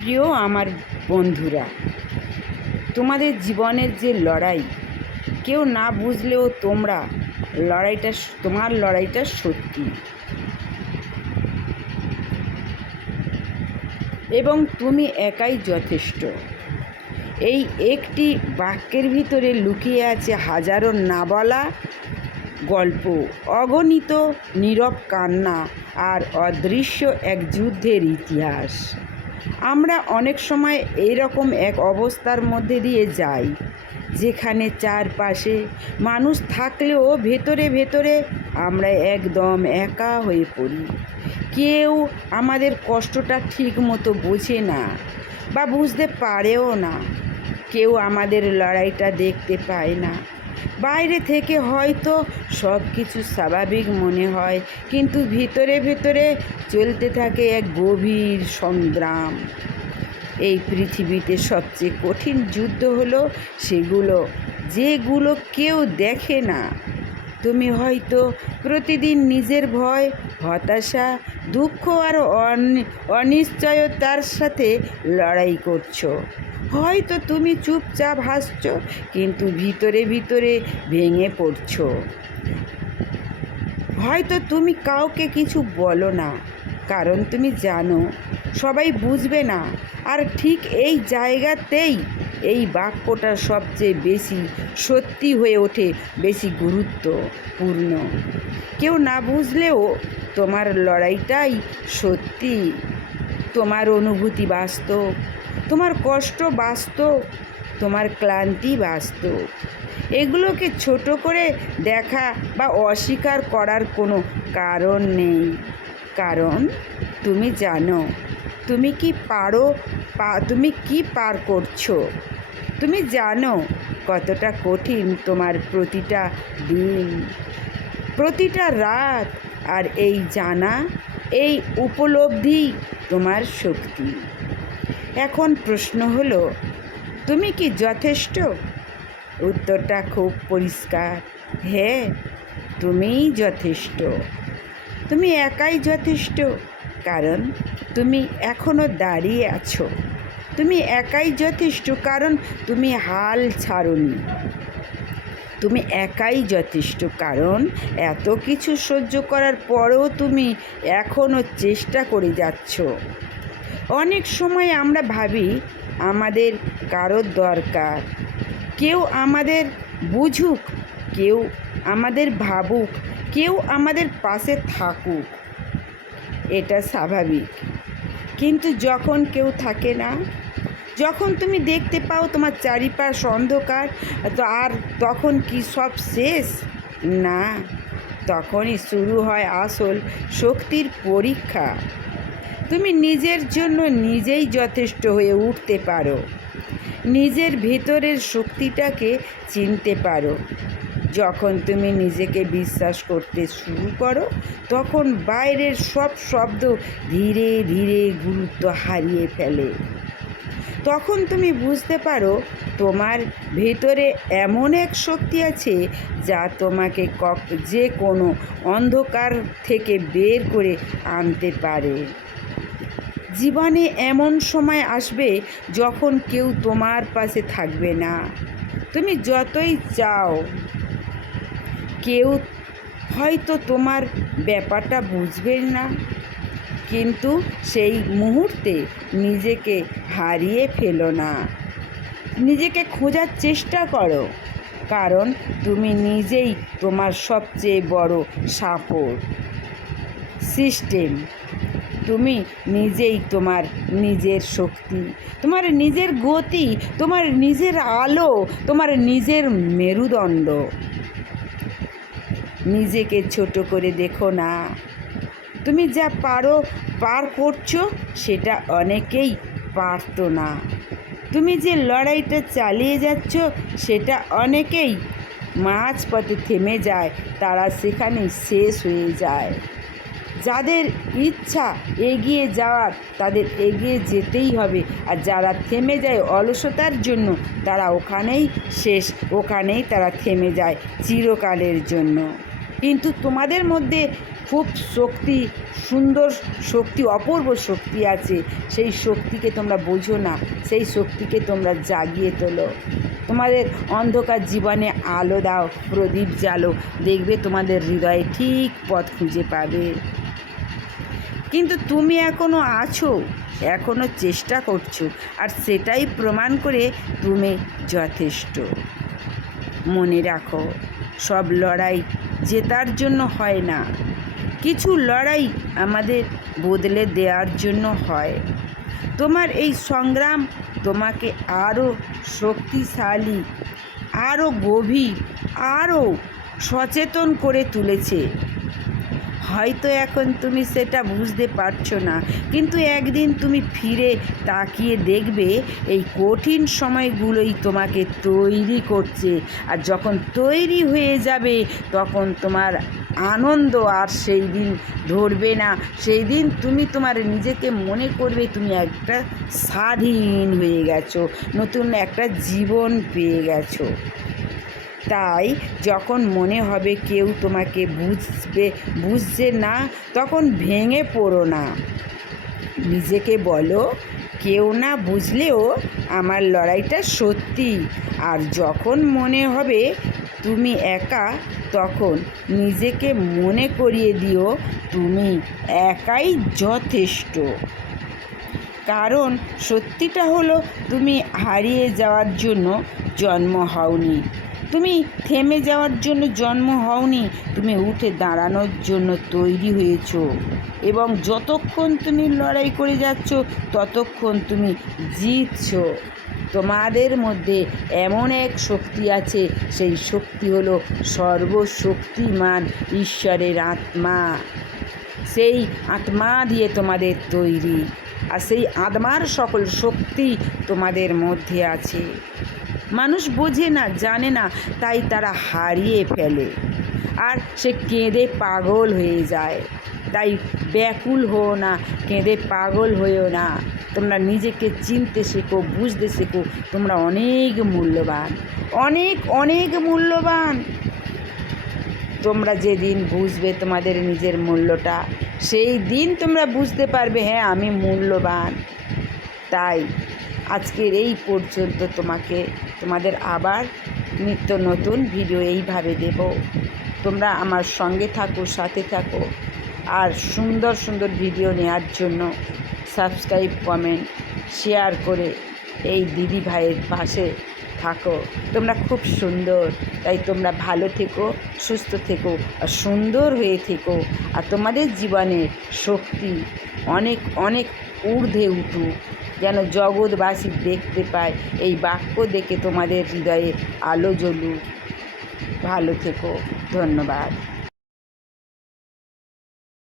প্রিয় আমার বন্ধুরা, তোমাদের জীবনের যে লড়াই, কেউ না বুঝলেও তোমার লড়াইটা সত্যি, এবং তুমি একাই যথেষ্ট। এই একটি বাক্যের ভিতরে লুকিয়ে আছে হাজারো না বলা গল্প, অগণিত নীরব কান্না আর অদৃশ্য এক যুদ্ধের ইতিহাস। আমরা অনেক সময় এইরকম এক অবস্থার মধ্যে দিয়ে যাই, যেখানে চারপাশে মানুষ থাকলেও ভেতরে ভেতরে আমরা একদম একা হয়ে পড়ি। কেউ আমাদের কষ্টটা ঠিক মতো বোঝে না বা বুঝতে পারেও না। কেউ আমাদের লড়াইটা দেখতে পায় না। বাইরে থেকে হয়তো সব কিছু স্বাভাবিক মনে হয়, কিন্তু ভিতরে ভেতরে চলতে থাকে এক গভীর সংগ্রাম। এই পৃথিবীতে সবচেয়ে কঠিন যুদ্ধ হলো যেগুলো কেউ দেখে না। তুমি হয়তো প্রতিদিন নিজের ভয়, হতাশা, দুঃখ আর অনিশ্চয়তার সাথে লড়াই করছো। হয়তো তুমি চুপচাপ হাসছো, কিন্তু ভিতরে ভিতরে ভেঙে পড়ছো। হয়তো তুমি কাউকে কিছু বলো না, কারণ তুমি জানো সবাই বুঝবে না। আর ঠিক এই জায়গাতেই এই বাক্যটা সবচেয়ে বেশি সত্যি হয়ে ওঠে, বেশি গুরুত্বপূর্ণ। কেউ না বুঝলেও তোমার লড়াইটাই সত্যি। তোমার অনুভূতি বাস্তব, তোমার কষ্ট বাস্তব, তোমার ক্লান্তি বাস্তব। এগুলোকে ছোট করে দেখা বা অস্বীকার করার কোনো কারণ নেই, কারণ তুমি জানো তুমি কি পার করছো। তুমি জানো কতটা কঠিন তোমার প্রতিটা দিন, প্রতিটা রাত। আর এই জানা, এই উপলব্ধি তোমার শক্তি। এখন প্রশ্ন হলো, তুমি কি যথেষ্ট? উত্তরটা খুব পরিষ্কার, হ্যাঁ, তুমিই যথেষ্ট। তুমি একাই যথেষ্ট, কারণ তুমি এখনও দাঁড়িয়ে আছো। তুমি একাই যথেষ্ট, কারণ তুমি হাল ছাড়োনি। তুমি একাই যথেষ্ট, কারণ এত কিছু সহ্য করার পরেও তুমি এখনও চেষ্টা করে যাচ্ছ। অনেক সময় আমরা ভাবি আমাদের কারোর দরকার, কেউ আমাদের বুঝুক, কেউ আমাদের ভাবুক, কেউ আমাদের পাশে থাকুক। এটা স্বাভাবিক। কিন্তু যখন কেউ থাকে না, যখন তুমি দেখতে পাও তোমার চারিপাশ অন্ধকার, আর তখন কি সব শেষ? না, তখনই শুরু হয় আসল শক্তির পরীক্ষা। তুমি নিজের জন্য নিজেই যথেষ্ট হয়ে উঠতে পারো, নিজের ভেতরের শক্তিটাকে চিনতে পারো। যখন তুমি নিজেকে বিশ্বাস করতে শুরু করো, তখন বাইরের সব শব্দ ধীরে ধীরে গুরুত্ব হারিয়ে ফেলে। তখন তুমি বুঝতে পারো তোমার ভেতরে এমন এক শক্তি আছে যা তোমাকে যে কোনো অন্ধকার থেকে বের করে আনতে পারে। জীবনে এমন সময় আসবে যখন কেউ তোমার পাশে থাকবে না। তুমি যতই চাও, কেউ হয়তো তোমার ব্যাপারটা বুঝবে না, কিন্তু সেই মুহূর্তে নিজেকে হারিয়ে ফেলো না। নিজেকে খোঁজার চেষ্টা করো, কারণ তুমি নিজেই তোমার সবচেয়ে বড় সাপোর্ট সিস্টেম। তুমি নিজেই তোমার নিজের শক্তি, তোমার নিজের গতি, তোমার নিজের আলো, তোমার নিজের মেরুদণ্ড। নিজেকে ছোট করে দেখো না। তুমি যা পার করছো সেটা অনেকেই পারতো না। তুমি যে লড়াইটা চালিয়ে যাচ্ছ সেটা অনেকেই মাঝপথে থেমে যায়, তারা সেখানেই শেষ হয়ে যায়। যাদের ইচ্ছা এগিয়ে যাওয়ার, তাদের এগিয়ে যেতেই হবে। আর যারা থেমে যায় অলসতার জন্য, তারা ওখানেই শেষ, ওখানেই তারা থেমে যায় চিরকালের জন্য। কিন্তু তোমাদের মধ্যে খুব শক্তি, সুন্দর শক্তি, অপূর্ব শক্তি আছে। সেই শক্তিকে তোমরা বোঝো না, সেই শক্তিকে তোমরা জাগিয়ে তোলো। তোমাদের অন্ধকার জীবনে আলো দাও, প্রদীপ জ্বালো, দেখবে তোমাদের হৃদয়ে ঠিক পথ খুঁজে পাবে। কিন্তু তুমি এখনও আছো, এখনও চেষ্টা করছো, আর সেটাই প্রমাণ করে তুমি যথেষ্ট। মনে রাখো, সব লড়াই জেতার জন্য হয় না, কিছু লড়াই আমাদের বদলে দেওয়ার জন্য হয়। তোমার এই সংগ্রাম তোমাকে আরও শক্তিশালী, আরও গভীর, আরও সচেতন করে তুলেছে। হয়তো এখন তুমি সেটা বুঝতে পারছো না, কিন্তু একদিন তুমি ফিরে তাকিয়ে দেখবে এই কঠিন সময়গুলোই তোমাকে তৈরি করছে। আর যখন তৈরি হয়ে যাবে তখন তোমার আনন্দ আর সেই দিন ধরবে না। সেই দিন তুমি তোমার নিজেকে মনে করবে তুমি একটা স্বাধীন হয়ে গেছো, নতুন একটা জীবন পেয়ে গেছো। তাই যখন মনে হবে কেউ তোমাকে বুঝছে না, তখন ভেঙে পড়ো না। নিজেকে বলো, কেউ না বুঝলেও আমার লড়াইটা সত্যি। আর যখন মনে হবে তুমি একা, তখন নিজেকে মনে করিয়ে দিও তুমি একাই যথেষ্ট। কারণ সত্যিটা হলো, তুমি হারিয়ে যাওয়ার জন্য জন্ম হওনি, তুমি থেমে যাওয়ার জন্য জন্ম হওনি, তুমি উঠে দাঁড়ানোর জন্য তৈরি হয়েছ। এবং যতক্ষণ তুমি লড়াই করে যাচ্ছ ততক্ষণ তুমি জিতছ। তোমাদের মধ্যে এমন এক শক্তি আছে, সেই শক্তি হলো সর্বশক্তিমান ঈশ্বরের আত্মা। সেই আত্মা দিয়ে তোমাদের তৈরি, আর সেই আত্মার সকল শক্তি তোমাদের মধ্যে আছে। মানুষ বোঝে না, জানে না, তাই তারা হারিয়ে ফেলে আর সে কেঁদে পাগল হয়ে যায়। তাই ব্যাকুল হও না, কেঁদে পাগল হয়েও না। তোমরা নিজেকে চিনতে শেখো, বুঝতে শেখো, তোমরা অনেক মূল্যবান, অনেক অনেক মূল্যবান। তোমরা যেদিন বুঝবে তোমাদের নিজের মূল্যটা, সেই দিন তোমরা বুঝতে পারবে হ্যাঁ আমি মূল্যবান। তাই আজকের এই পর্যন্ত তোমাদের আবার নিত্য নতুন ভিডিও এইভাবে দেব। তোমরা আমার সঙ্গে থাকো, সাথে থাকো, আর সুন্দর সুন্দর ভিডিও নেওয়ার জন্য সাবস্ক্রাইব, কমেন্ট, শেয়ার করে এই দিদি ভাইয়ের পাশে থাকো। তোমরা খুব সুন্দর, তাই তোমরা ভালো থেকো, সুস্থ থেকো, আর সুন্দর হয়ে থেকো। আর তোমাদের জীবনের শক্তি অনেক অনেক ঊর্ধ্বে উঠুক, যেন জগৎবাসী দেখতে পায়। এই বাক্য দেখে তোমাদের হৃদয়ে আলো জ্বলুক। ভালো থেকো, ধন্যবাদ।